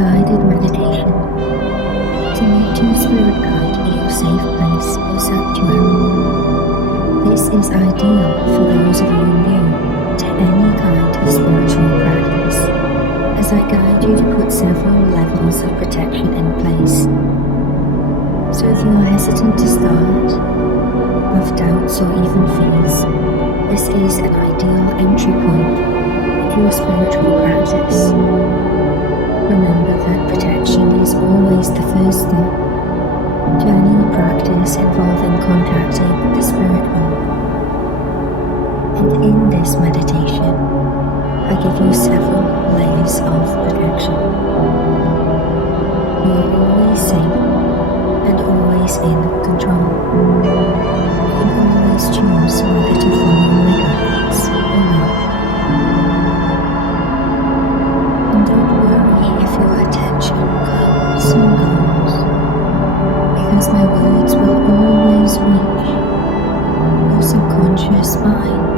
guided meditation to meet your spirit guide in your safe place or sanctuary. This is ideal for those of you new to any kind of spiritual practice, as I guide you to put several levels of protection in place. So if you are hesitant to start, have doubts or even fears, this is an ideal entry point into your spiritual practice. Remember that protection is always the first step to any practice involving contacting the spirit world. And in this meditation, I give you several layers of protection. You are always safe and always in control. You can always choose whether to follow my guidance or not. And don't worry if your attention comes and goes, because my words will always reach your subconscious mind.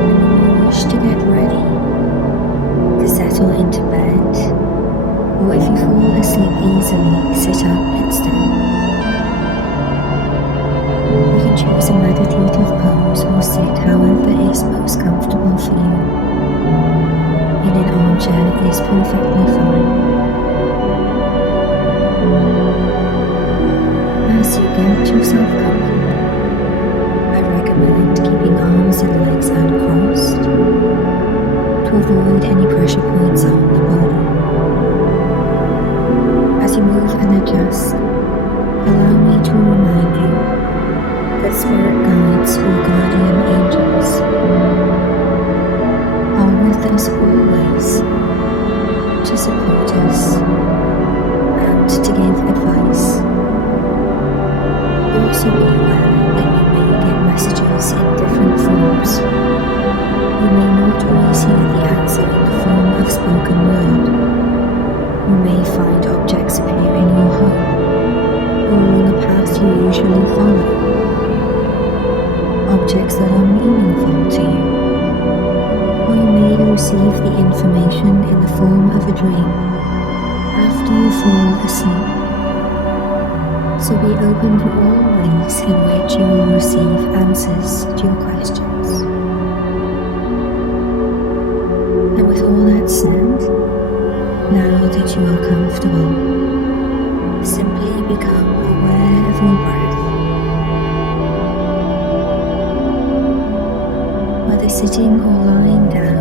And when you wish to get ready to settle into bed, or if you fall asleep easily, sit up instead. You can choose a meditative pose or sit however is most comfortable for you. In an armchair is perfectly fine. As you get yourself comfortable, I recommend keeping arms and legs uncrossed to avoid any pressure points on the body. As you move and adjust, allow me to remind you that spirit guides or guardian angels are with us always to support us and to give advice. Also be aware that you may get messages in different forms. You may not always hear the answer in the form of spoken word. You may find objects appear in your home or on the path you usually follow. Objects that are meaningful to you. Or you may receive the information in the form of a dream after you fall asleep. So be open to all ways in which you will receive answers to your questions. And with all that said, now that you are comfortable, simply become aware of your breath. Whether sitting or lying down,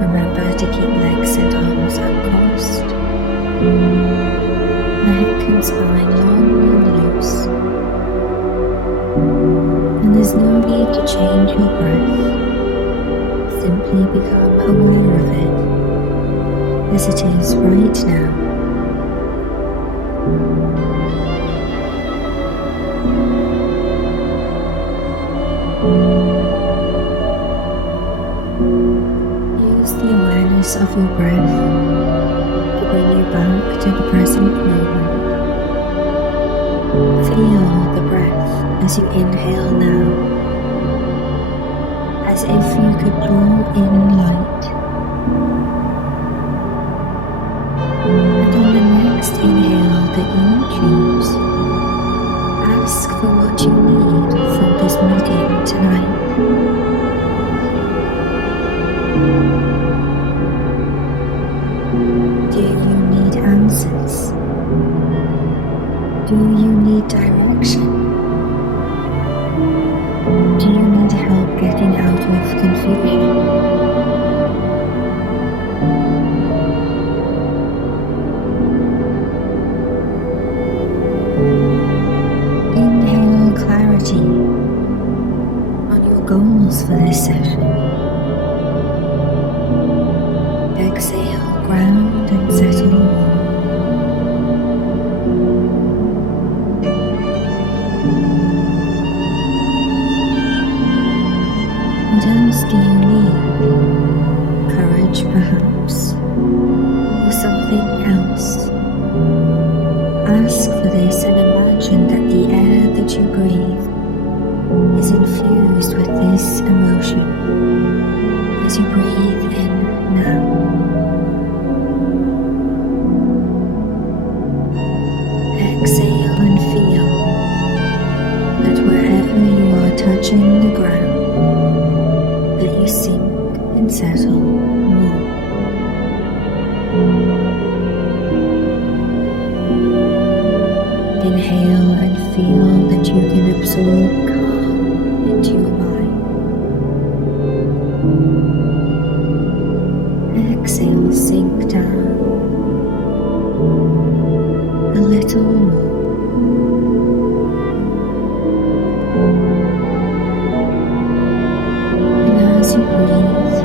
remember to keep legs and arms uncrossed, neck and spine long and loose. And there's no need to change your breath. Simply become aware of it as it is right now. Use the awareness of your breath to bring you back to the present moment. Feel the breath as you inhale now, as if you could draw in light. And on the next inhale that you choose, ask for what you need from this meeting tonight. Do you need answers? Do you need direction? Do you need help getting out of confusion? Inhale clarity on your goals for this session. Exhale, ground and settle more. What else do you need? Courage, perhaps, or something else? Ask for this and imagine that the air that you breathe is infused with this emotion as you breathe in touching the ground, let you sink and settle more. Inhale and feel that you can absorb calm into your mind. Exhale, sink down a little more. And as you breathe,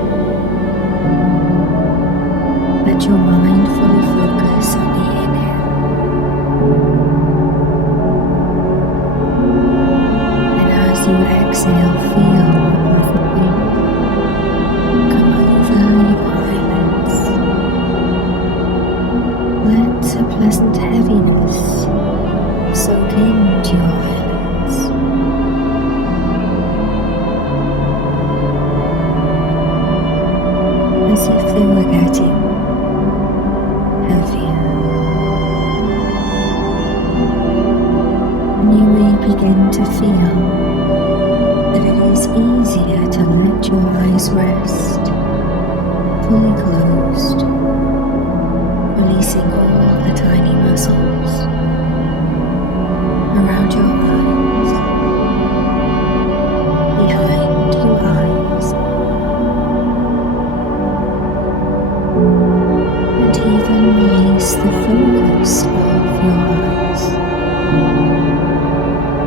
let your mind fully focus on the inhale. And as you exhale, feel the weight come over your eyelids. Let a pleasant heaviness soak into your eyelids. As if they were getting heavier. And you may begin to feel that it is easier to let your eyes rest, fully closed, releasing all the tiny muscles around your eyes, behind your eyes, and even release the focus of your eyes.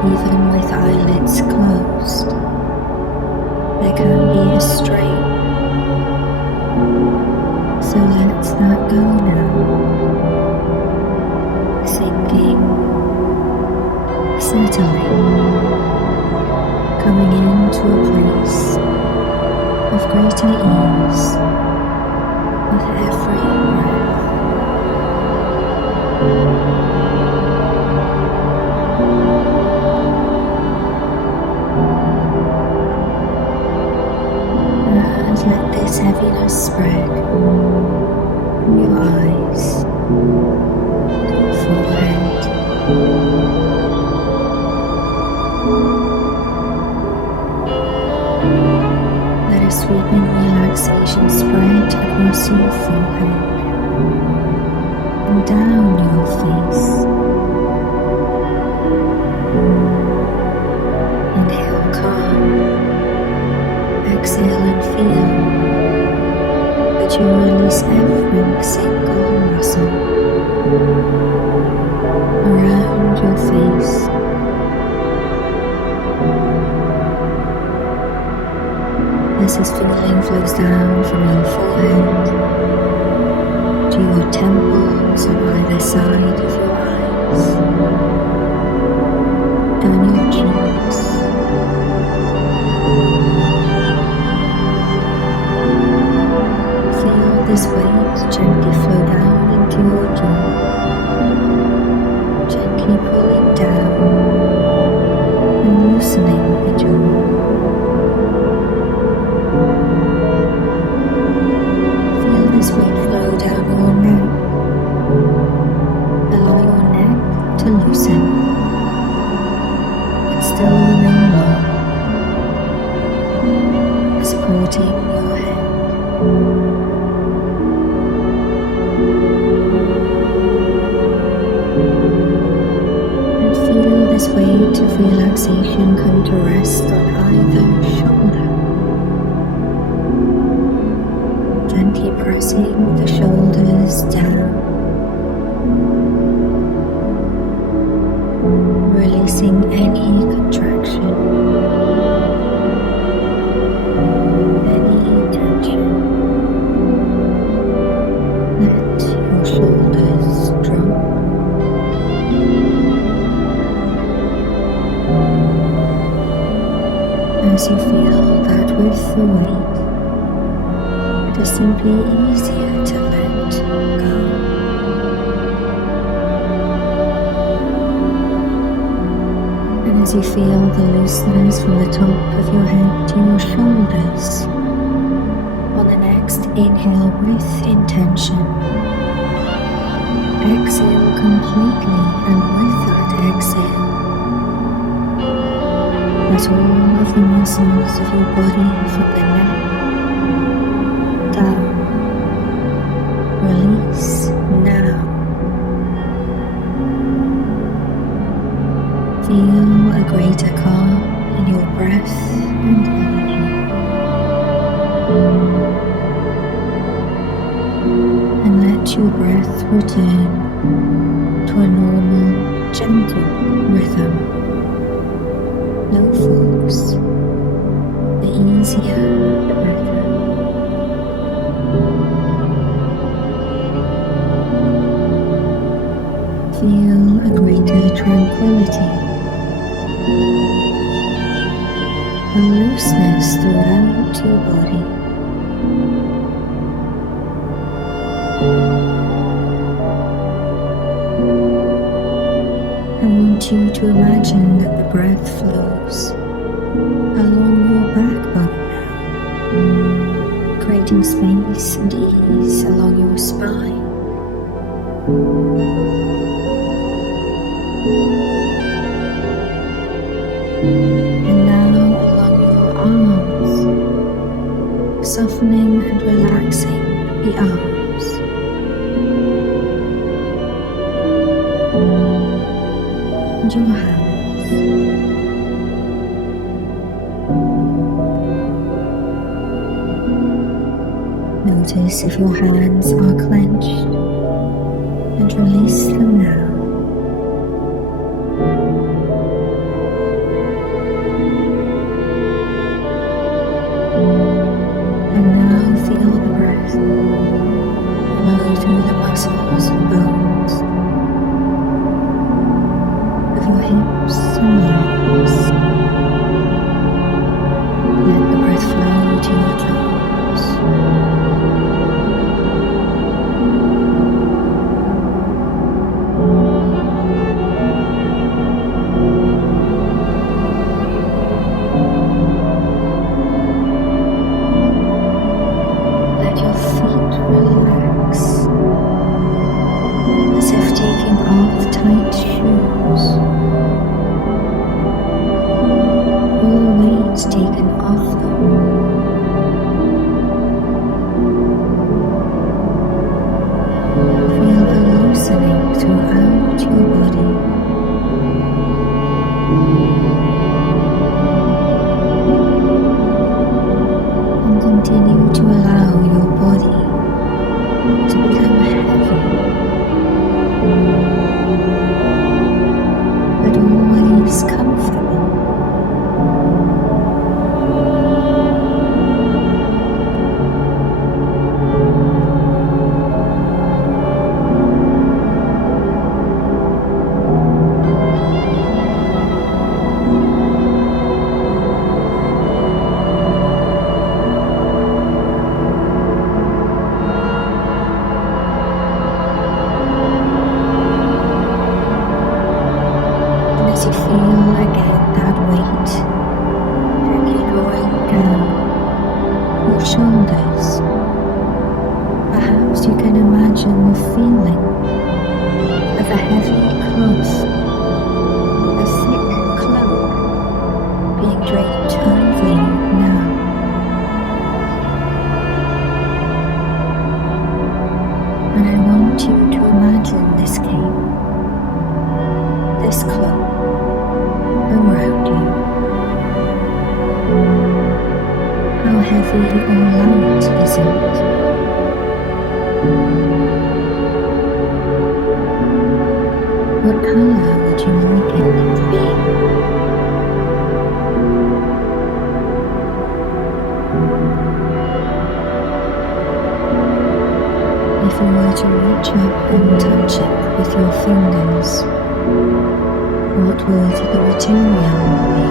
Even with eyelids closed, there can be a strain. So let that go now. Sinking, settling, coming into a place of greater ease with every breath. And let this heaviness spread from your eyes to your forehead. Let a sweeping relaxation spread across your forehead and down your face. Inhale calm. Exhale and feel that you release every single muscle around your face. As this feeling flows down from your forehead to your temples on either side of your eyes, down your cheeks, feel this weight gently flow down into your jaw, gently pulling down and loosening the jaw. Feel this weight flow down your neck. Allow your neck to loosen, but still remain long, supporting your head. And feel this weight of relaxation come to rest on either shoulder. Gently pressing the shoulders down, releasing any contraction, any tension. Let your shoulders drop. As you feel that with the weight, it is simply easier to let go. And as you feel the looseness from the top of your head to your shoulders, on the next inhale with intention, exhale completely, and with that exhale, let Relax all of the muscles of your body from the neck down. Release now. Feel a greater calm in your breath and energy. And let your breath return to a normal, gentle rhythm. No force. The easier, the better. Feel a greater tranquility, a looseness throughout your body. I want you to imagine that the breath flows along your backbone now, creating space and ease along your spine. And now along your arms, softening and relaxing the arms. And your hands. Notice if your hands are clenched and release them now. And now feel the breath flow through the muscles and bones of your hips and legs. Let the breath flow to your toes. Let your feet relax, as if taking off tight shoes. All weight taken off them. Feel a loosening throughout your body. And continue to allow your body to become heavy, but always comfortable. And as you feel again that weight gently drawing down your shoulders, perhaps you can imagine the feeling of a heavy cloth, a thick cloak being draped over you now. And I want you to imagine this cape, this cloak around you. How heavy or light is it? What color would you like it to be? If you were to reach up and touch it with your fingers, what would the material be?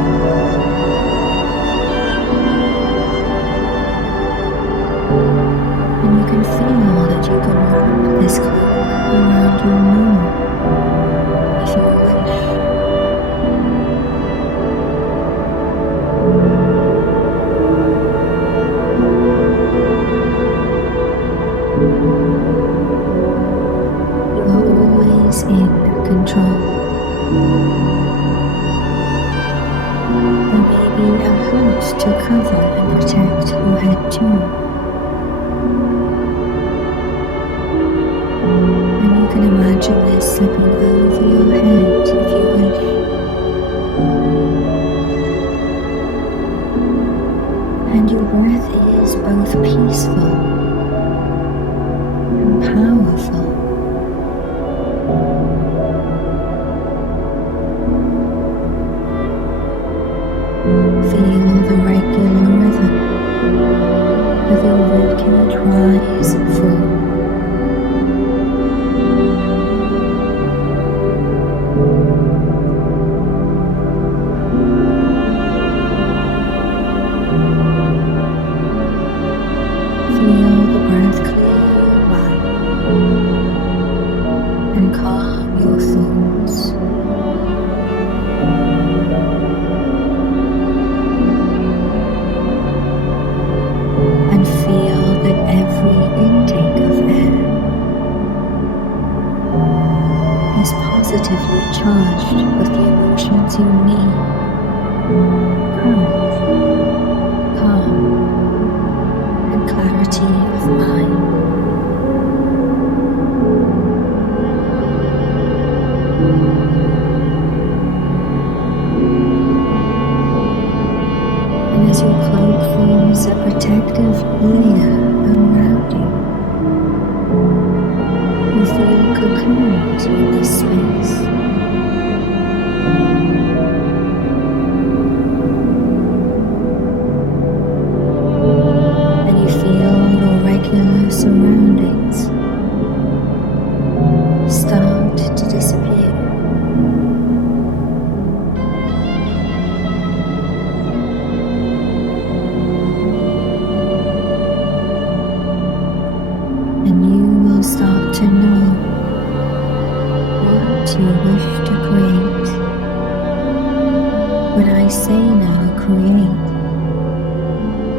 And you can feel that you can wrap this cloak around your moon if you wish. You are always in control. There may to cover and protect your head too. And you can imagine this slipping over your head if you wish. And your breath is both peaceful and powerful. Feel the regular rhythm of your ribcage rise and fall. Feel the breath clear your mind and calm your thoughts. And feel that every intake of air is positively charged with the emotions you need: courage, calm, and clarity of mind. And as your cloak forms a protective layer around you, you feel cocooned in this space. And you feel your regular surroundings start to disappear. And you will start to know what you wish to create. When I say now create,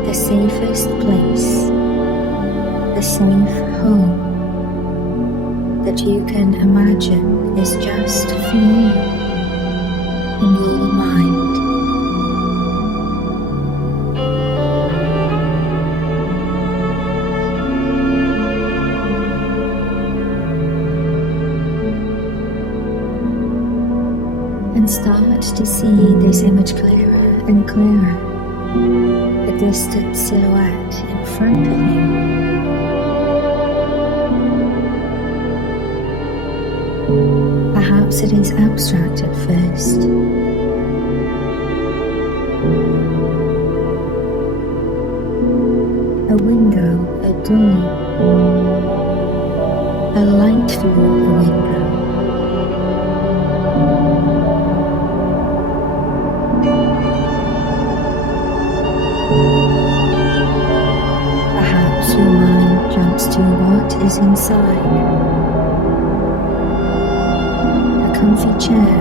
the safest place, the safe home that you can imagine is just for you in your mind. And start to see this image clearer and clearer, a distant silhouette in front of you. Perhaps it is abstract at first. A window, a door, a light through the window. Perhaps your mind jumps to what is inside. A comfy chair,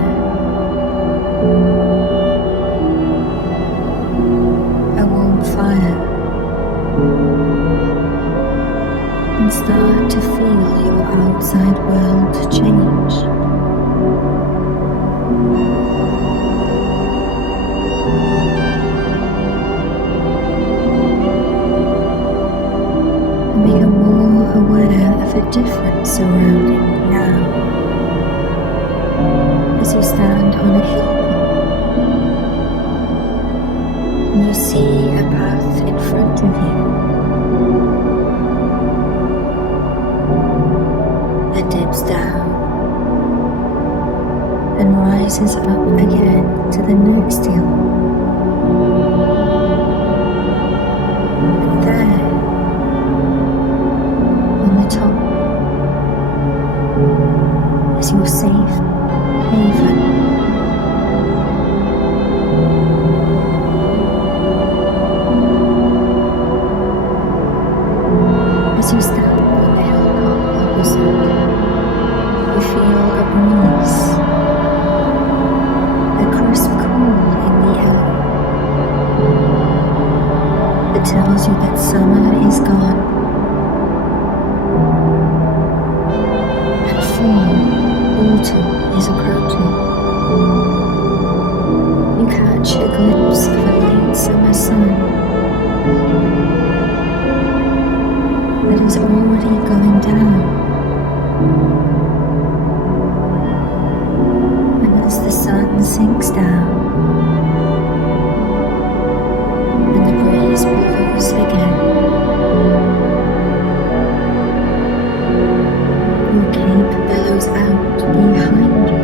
a warm fire, and start to feel your outside world change. And become more aware of a different surrounding now. As you stand on a hilltop and you see a path in front of you that dips down and rises up again to the next hill. And there, on the top, is your safe haven. As you stand on the hilltop opposite, you feel a breeze, a crisp cool in the air that tells you that summer is gone and fall, autumn is approaching. You catch a glimpse of a late summer sun sinks down and the breeze blows again. Your cape billows out behind you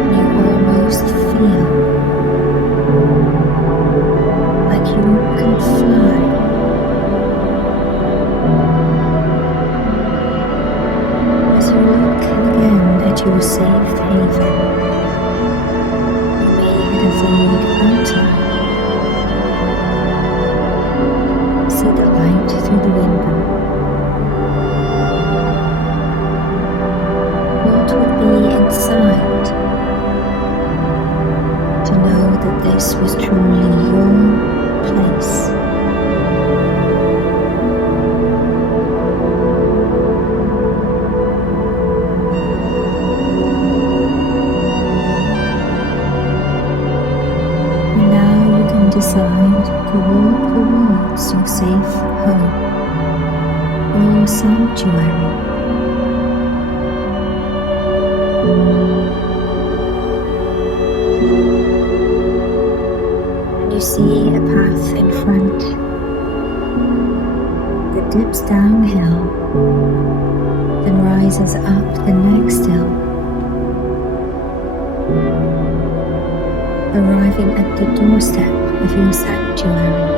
and you almost feel like you can fly. As you look again at your safe haven, you made a vague outline. See the light through the window. What would be inside? To know that this was truly your place. And now you can decide to walk towards your safe home or your sanctuary. And you see a path in front that dips downhill, then rises up the next hill, arriving at the doorstep of your sanctuary.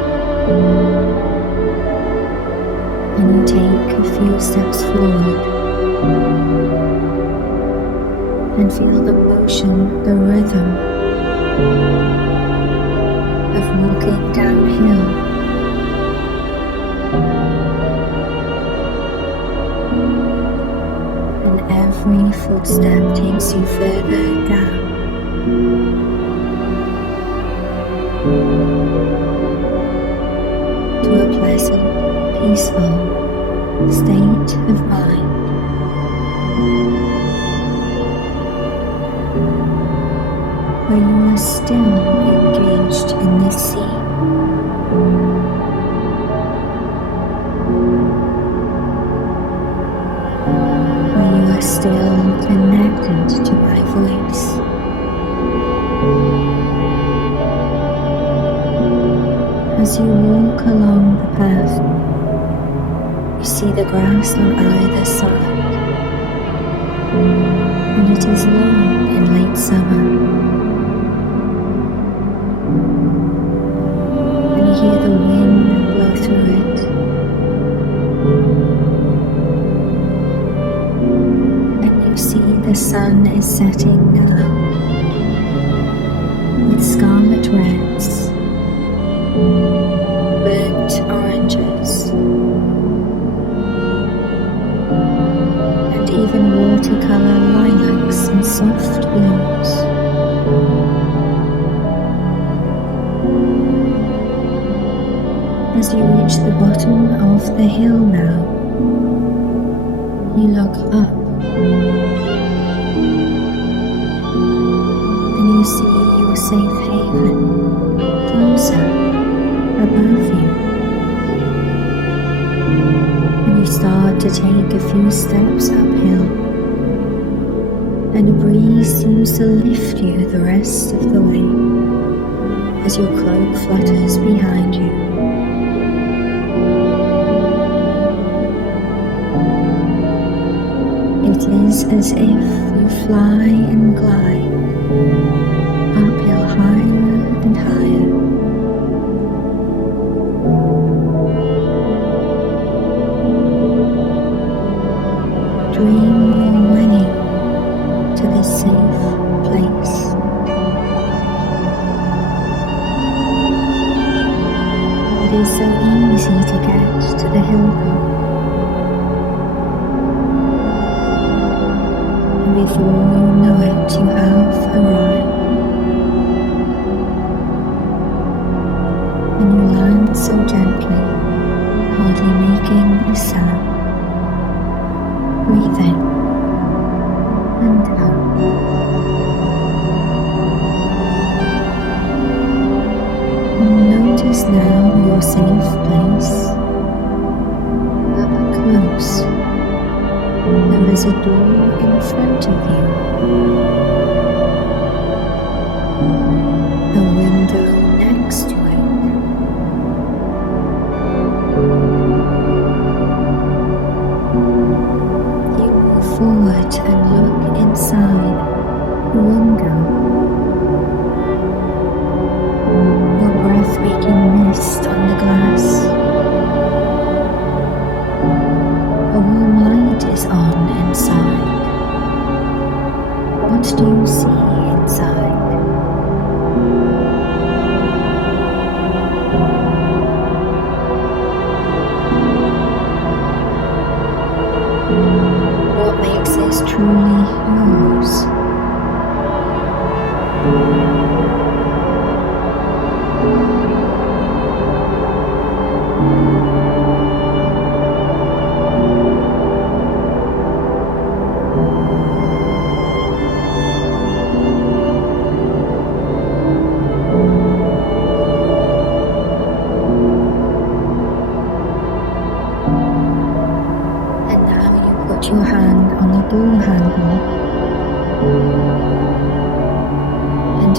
And you take a few steps forward and feel the motion, the rhythm of walking downhill. And every footstep takes you further down. To a pleasant, peaceful state of mind. Where you are still engaged in the sea. Where you are still connected to my voice. As you walk along the path, you see the grass on either side, and it is long in late summer. And you hear the wind blow through it. And you see the sun is setting now, with scarlet reds, burnt oranges, and even watercolor lilacs and soft blues. As you reach the bottom of the hill now, you look up and you see your safe haven closer above you. And you start to take a few steps uphill, and a breeze seems to lift you the rest of the way as your cloak flutters behind you. It is as if you fly and glide uphill higher and higher. Dream your way to this safe place. It is so easy to get to the hill. Before you know it, you have arrived, and you land so gently, hardly making a sound. Breathe in and out. And notice now your safe place. Up close, there is a door in front of you.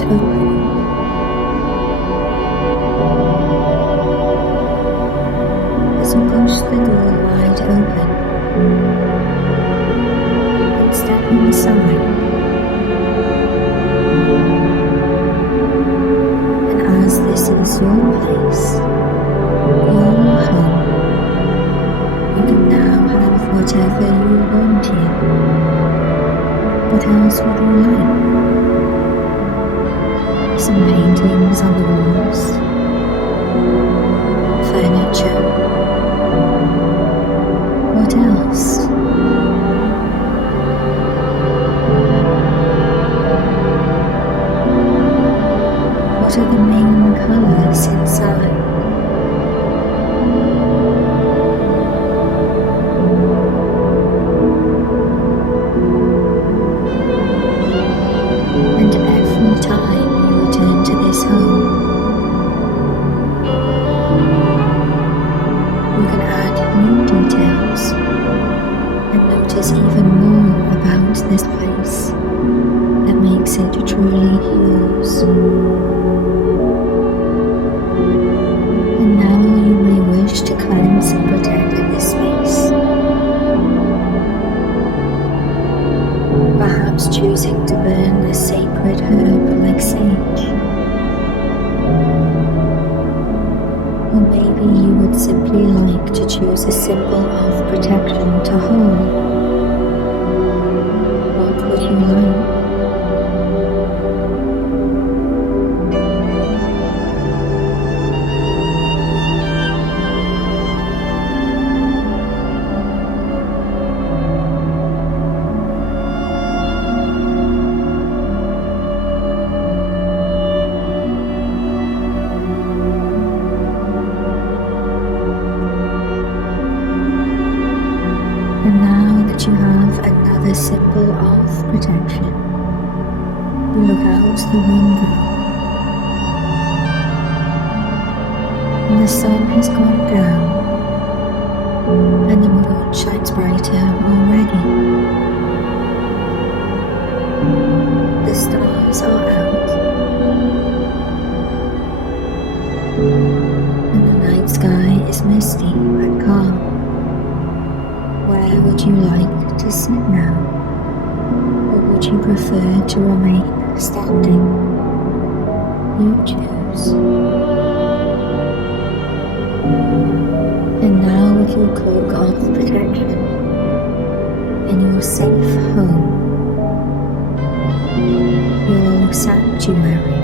open. As you push the door wide open and step inside, and as this is your place, your home, you can now have whatever you want here. What else would you like? Some paintings on the walls, furniture. What else? What are the main colors inside? And every time you return to this home, you can add new details and notice even more about this place that makes it truly yours. And now you may wish to cleanse and protect this space, perhaps choosing to burn the sacred herb like sage. Or maybe you would simply like to choose a symbol of protection to hold. What would you like? And now that you have another symbol of protection, you look out the window, and the sun has gone down, and the moon shines brighter already. The stars are out, and the night sky is misty but calm. Where would you like to sit now? Or would you prefer to remain standing? You choose. And now with your cloak of protection in your safe home, your sanctuary,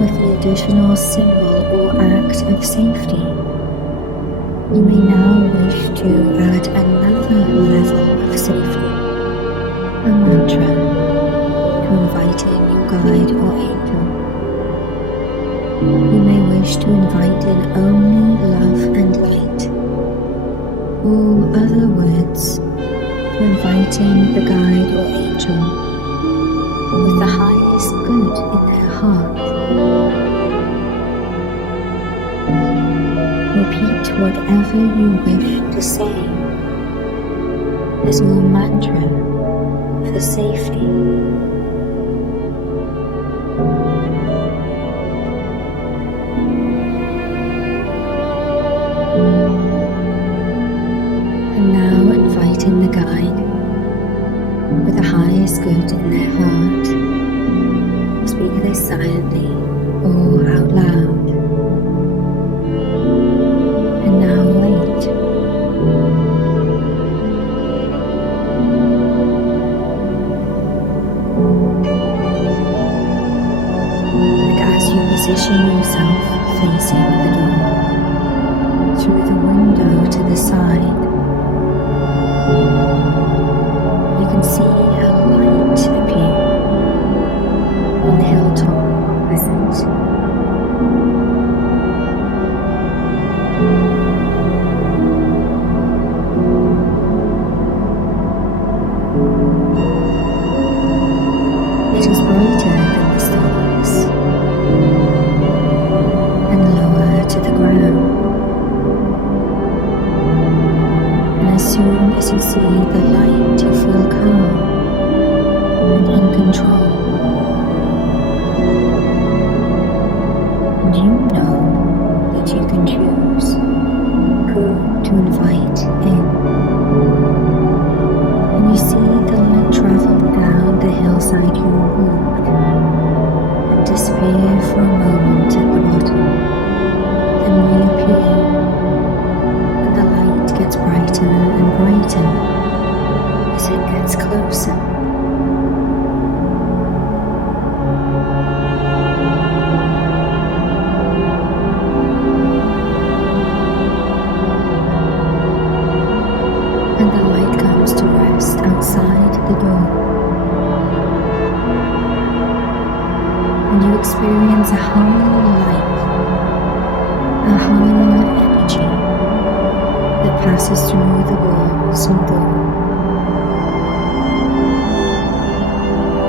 with the additional symbol or act of safety, you may now wish to add another level of safety, a mantra, to invite in your guide or angel. You may wish to invite in only love and light, or other words, to invite in the guide or angel with the highest good in their heart. Repeat whatever you wish to say as your mantra for safety. And now inviting the guide with the highest good in their heart. Speak this silently or out loud. And now wait. And as you position yourself facing the door, through the window to the side, you can see a light appear on the hilltop opposite. It is brighter than the stars and lower to the ground. And as soon as you see the light, you feel calm and in control. you experience a higher light, a higher energy that passes through the walls and door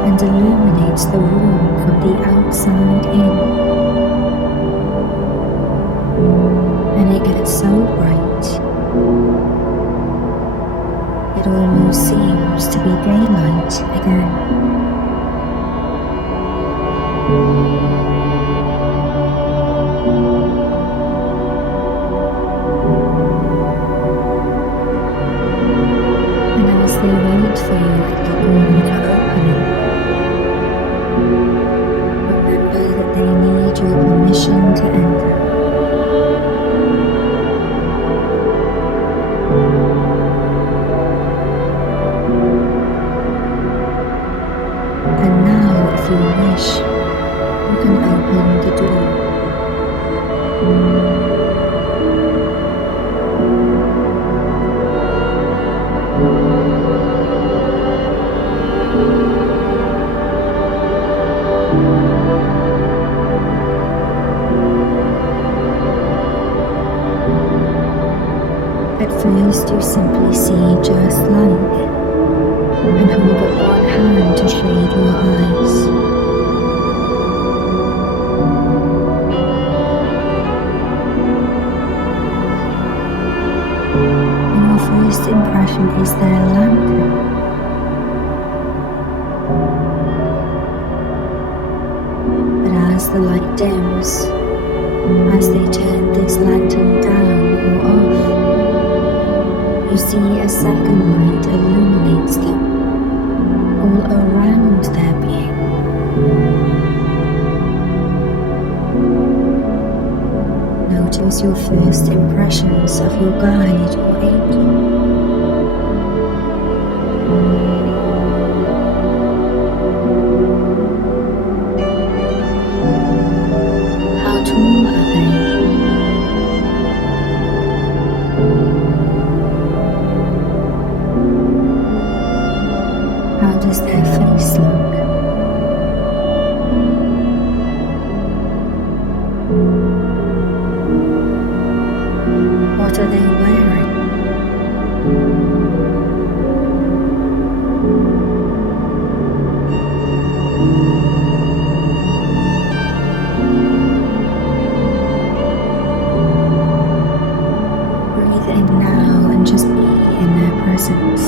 and illuminates the room from the outside in. And it gets so bright, it almost seems to be daylight again. And as they wait for you at the door to open, remember that they need your permission to enter. And now, if you wish, you can open the door. At first you simply see just light, and hold up one hand to shade your eyes. And your first impression is their lantern. But as the light dims, as they turn this lantern down or off, you see a second light illuminates them all around their being. Notice your first impressions of your guide or angel. How tall are they? How does their face look? What are they wearing? Breathe in now and just be in their presence.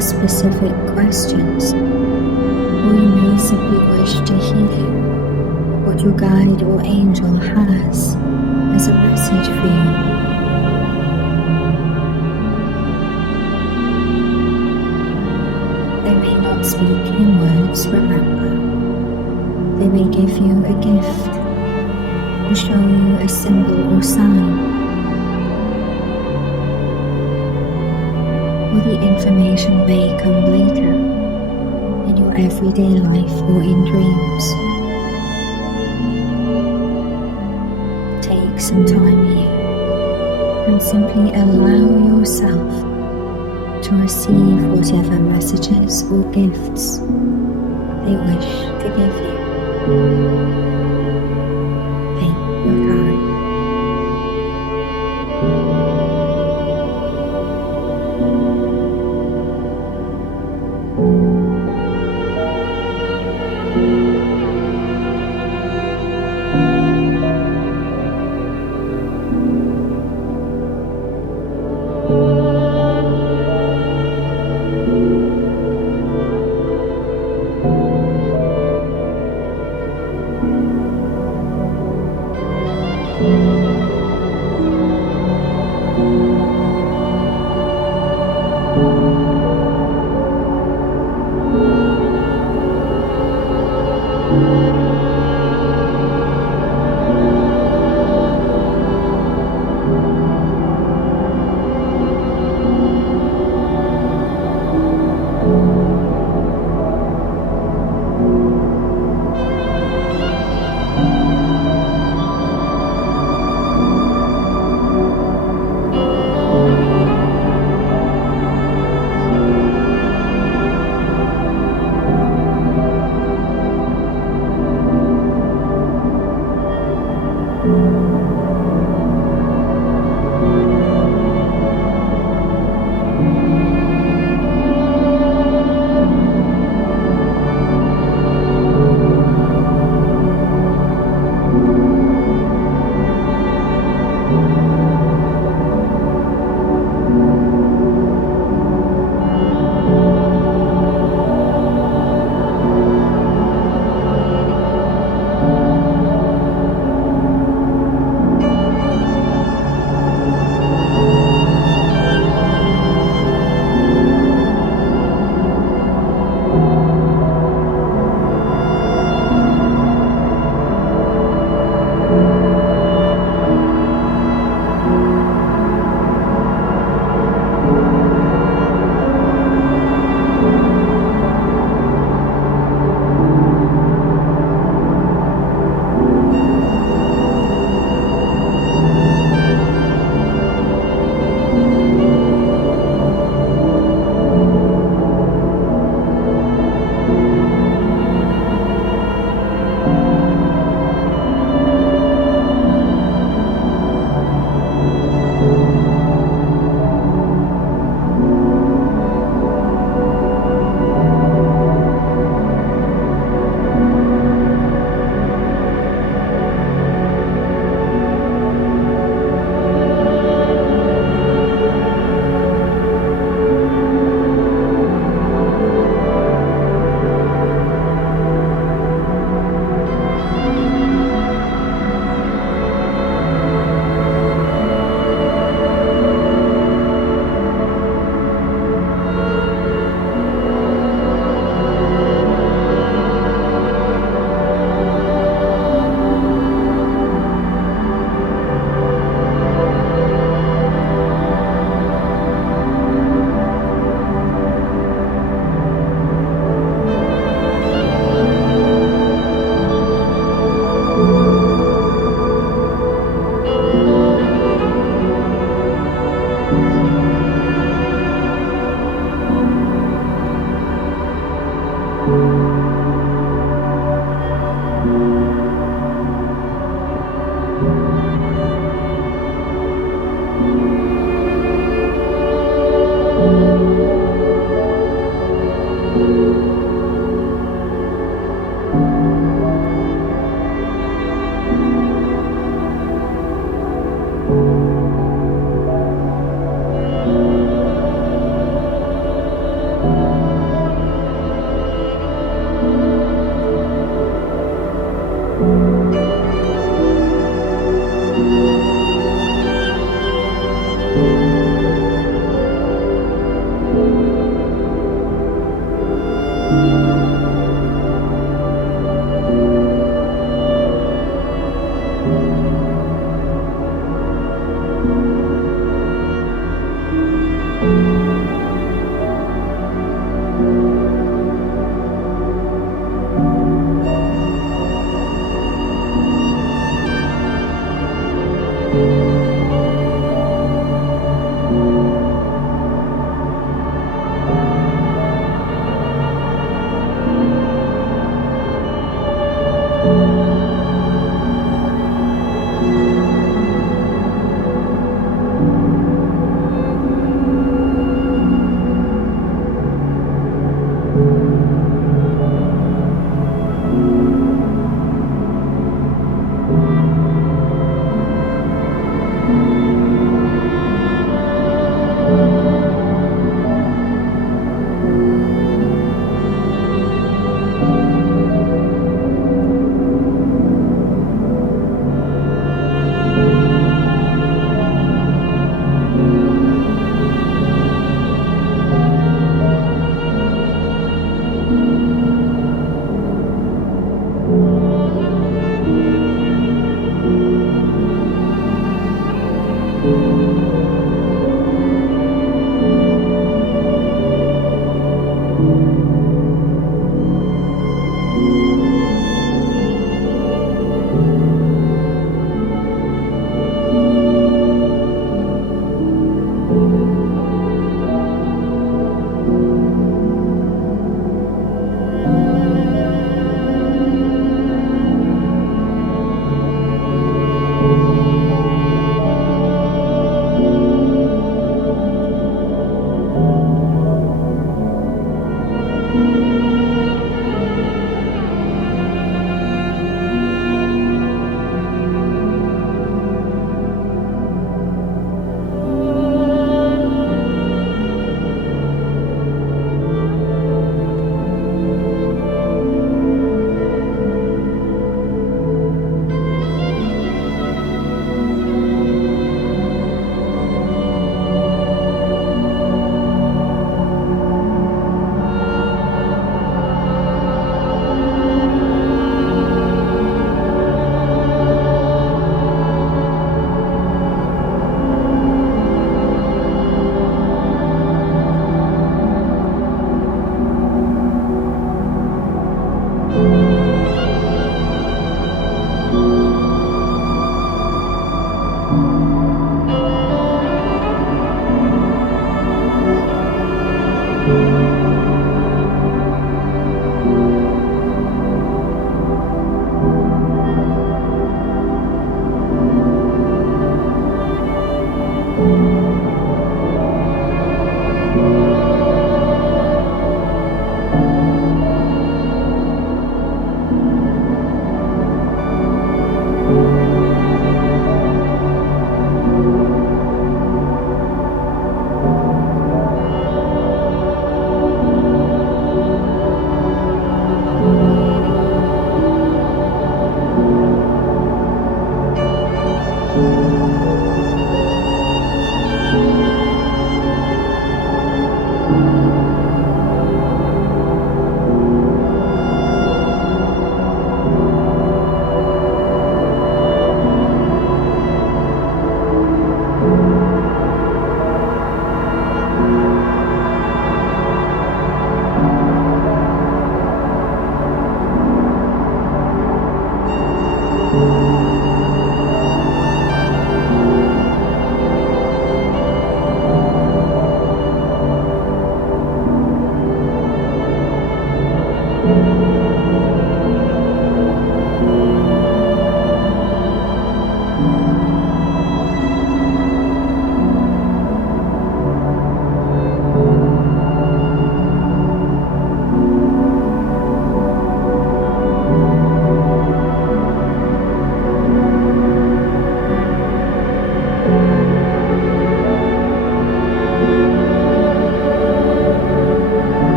Specific questions, or you may simply wish to hear what your guide or angel has as a message for you. They may not speak in words, remember. They may give you a gift or show you a symbol or sign. Or the information may come later in your everyday life or in dreams. Take some time here and simply allow yourself to receive whatever messages or gifts they wish to give you. Take your time.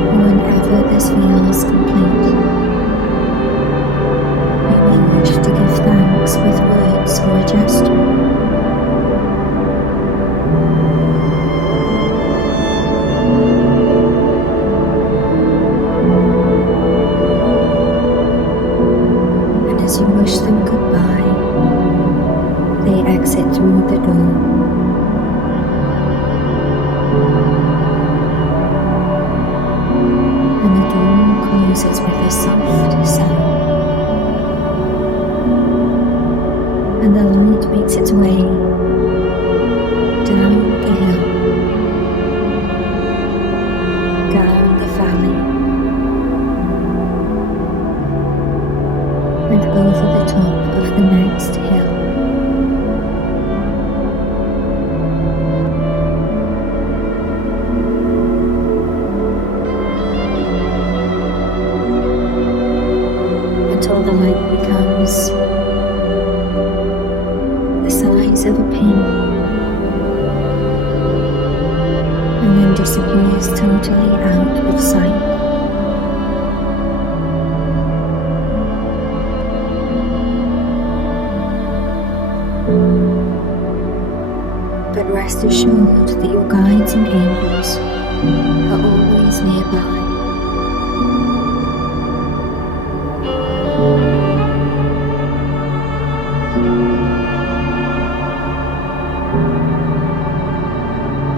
Whenever this feels complete, you may wish to give thanks with words or a gesture. And as you wish them goodbye, they exit through the door. And the door closes with a soft sound. And the light makes its way down the hill, down the valley, and over the top of the next hill. Until the light becomes the size of a pin, and then disappears totally out of sight. But rest assured that your guides and angels are always nearby.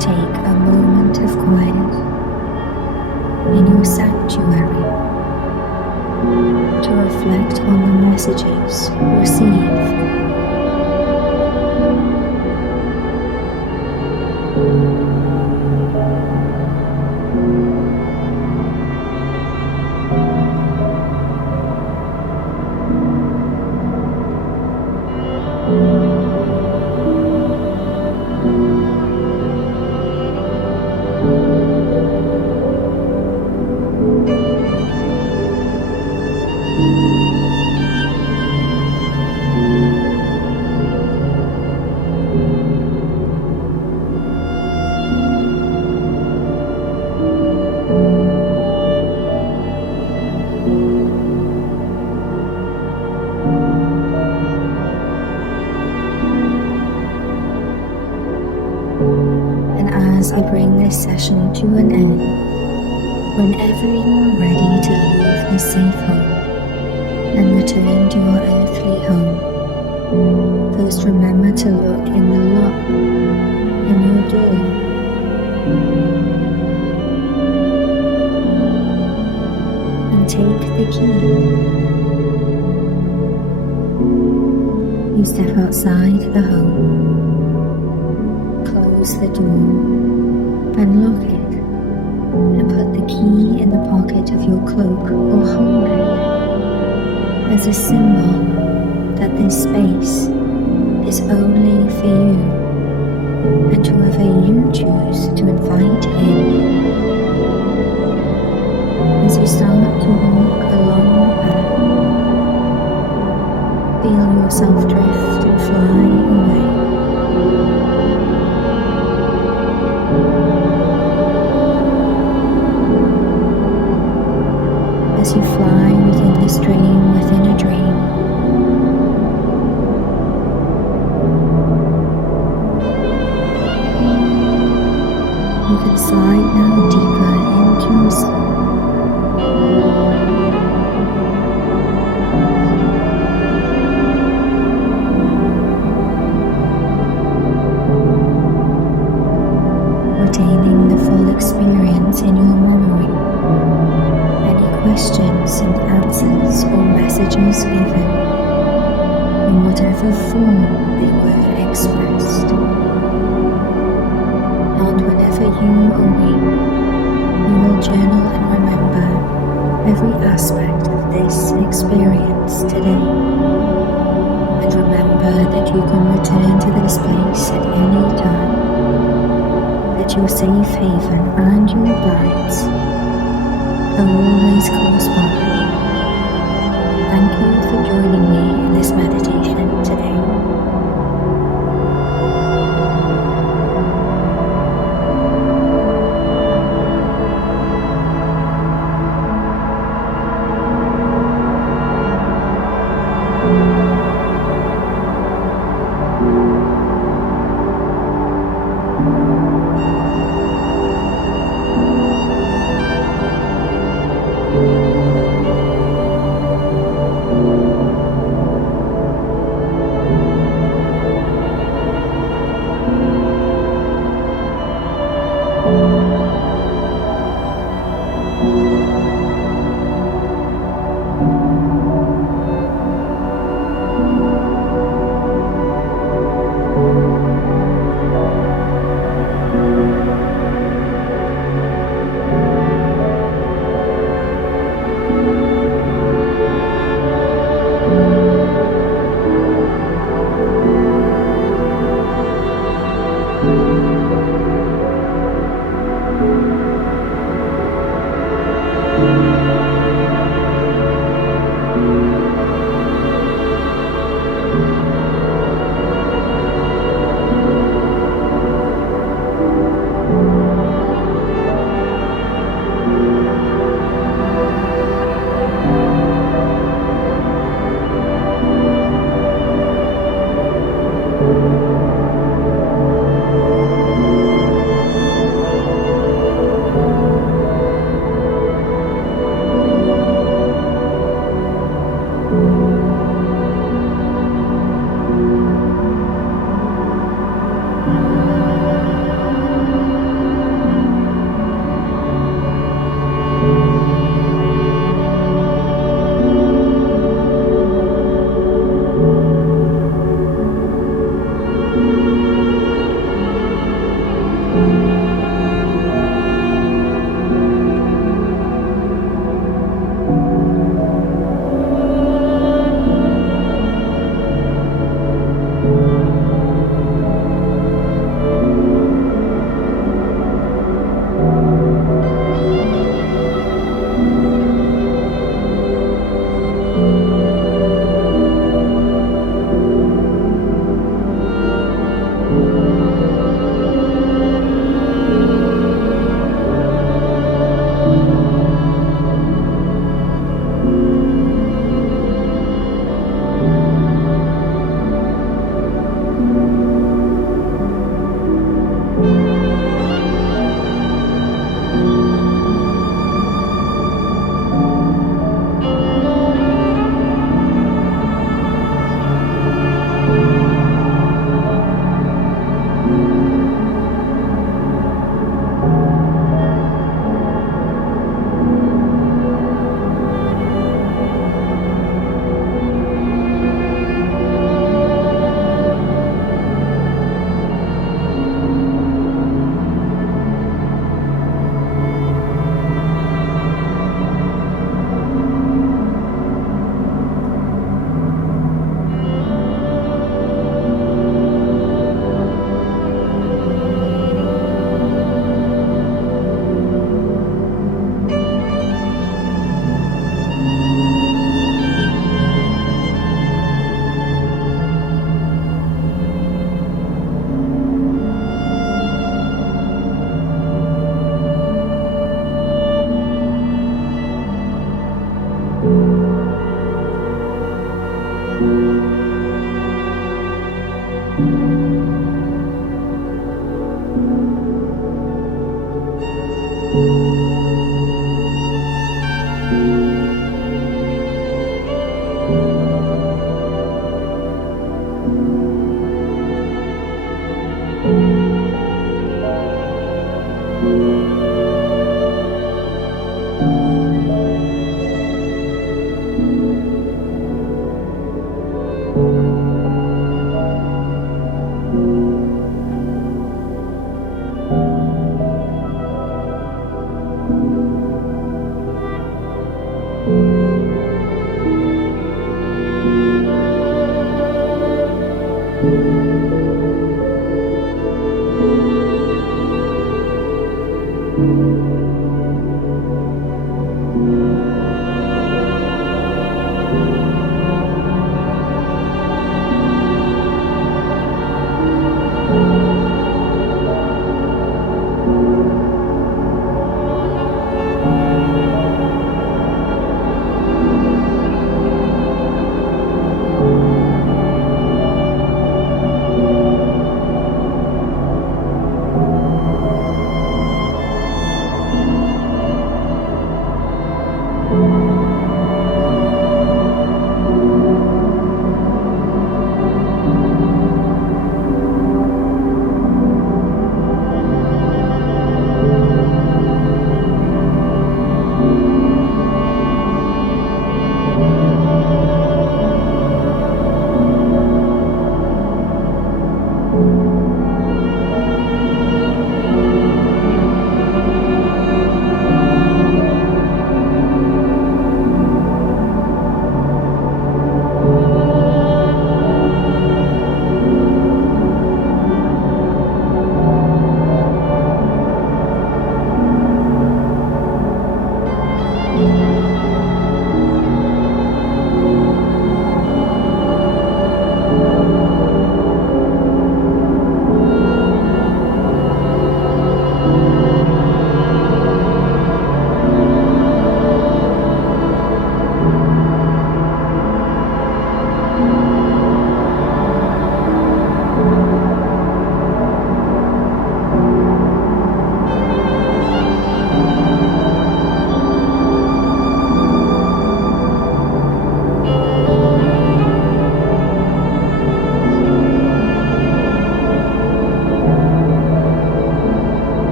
Take a moment of quiet in your sanctuary to reflect on the messages received. As I bring this session to an end, whenever you are ready to leave this safe home and return to your earthly home, first remember to look in the lock in your door. And take the key. You step outside the home, close the door, and lock it, and put the key in the pocket of your cloak or hold it as a symbol that this space is only for you and whoever you choose to invite in. As you start to walk along the path, feel yourself drift and fly away. As you fly within this dream within a dream, you can slide now deeper into sleep. Retaining the full experience in your memory. Questions and answers or messages given, in whatever form they were expressed. And whenever you awake, you will journal and remember every aspect of this experience today. And remember that you can return to this place at any time, that your safe haven and your guides are always close